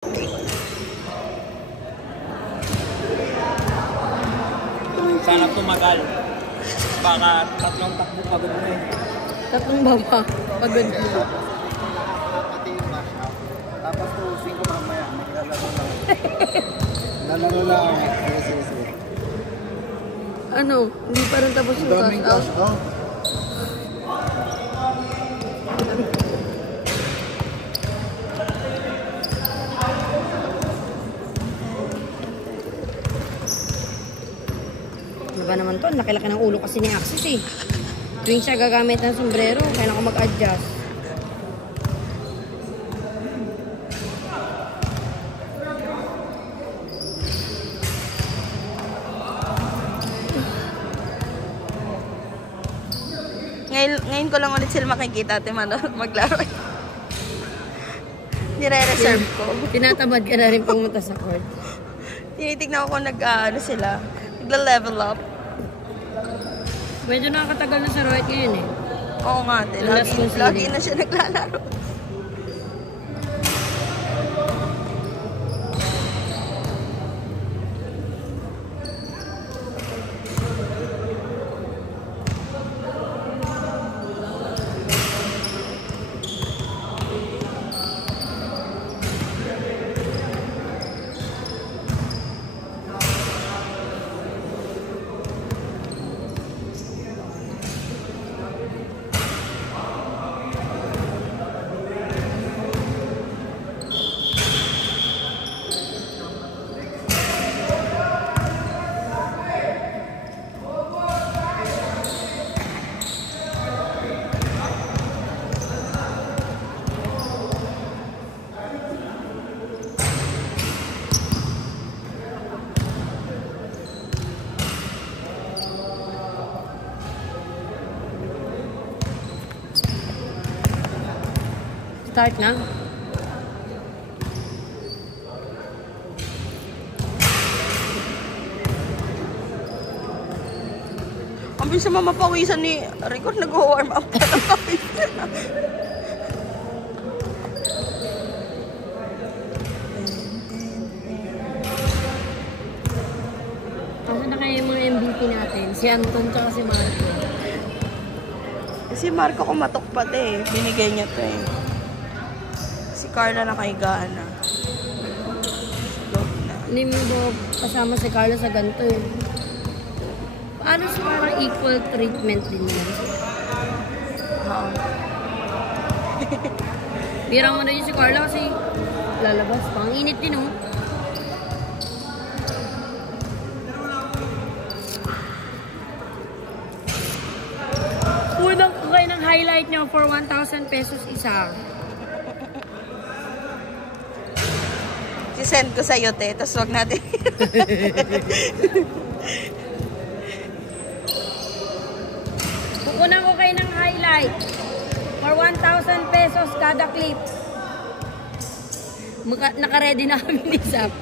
Sana tumagal. Baka tatlong takbo pagod mo eh. Tatlong baba, pagod mo. Pati yung mash up. Tapos to, 5 mamaya, maglalaro lang. Lalaro lang. Sige. Ano? Hindi pa rin tapos yung Daming cash cash out? out. Ano ba naman to? Laki-laki ng ulo kasi ni Axis eh. Tuwing siya gagamit ng sombrero, kailangan ko mag-adjust. Ngayon ko lang ulit sila makikita, Ate Mano, maglaro. Nire-reserve ko. Tinatamad ka na rin pumunta sa court. Tinitignan ko kung ano sila. Nagla-level up. Medyo nakakatagal na sa Roet ngayon eh. Oo nga, ate. Lagi na siya naglalaro. Start na. Ang bilis naman mapawisan ni Rico, nag-warm up ka ng pawis. Kasi na kaya yung mga MVP natin? Si Anton tsaka si Marco. Si Marco kumatok pati eh. Binigay niya to eh. Si Carla nakahigaan na. Hindi mo ba kasama si Carla sa ganito eh? Paano sa parang equal treatment din yan? Oo. Birang mo na yun si Carla kasi lalabas pa. Ang init din oh. Unang kukay ng highlight nyo for 1,000 pesos isa. Si-send ko sa'yo, te. Tapos wag natin. Kukunan ko kayo ng highlight for 1,000 pesos kada clip. Naka-ready na kami ni Zap.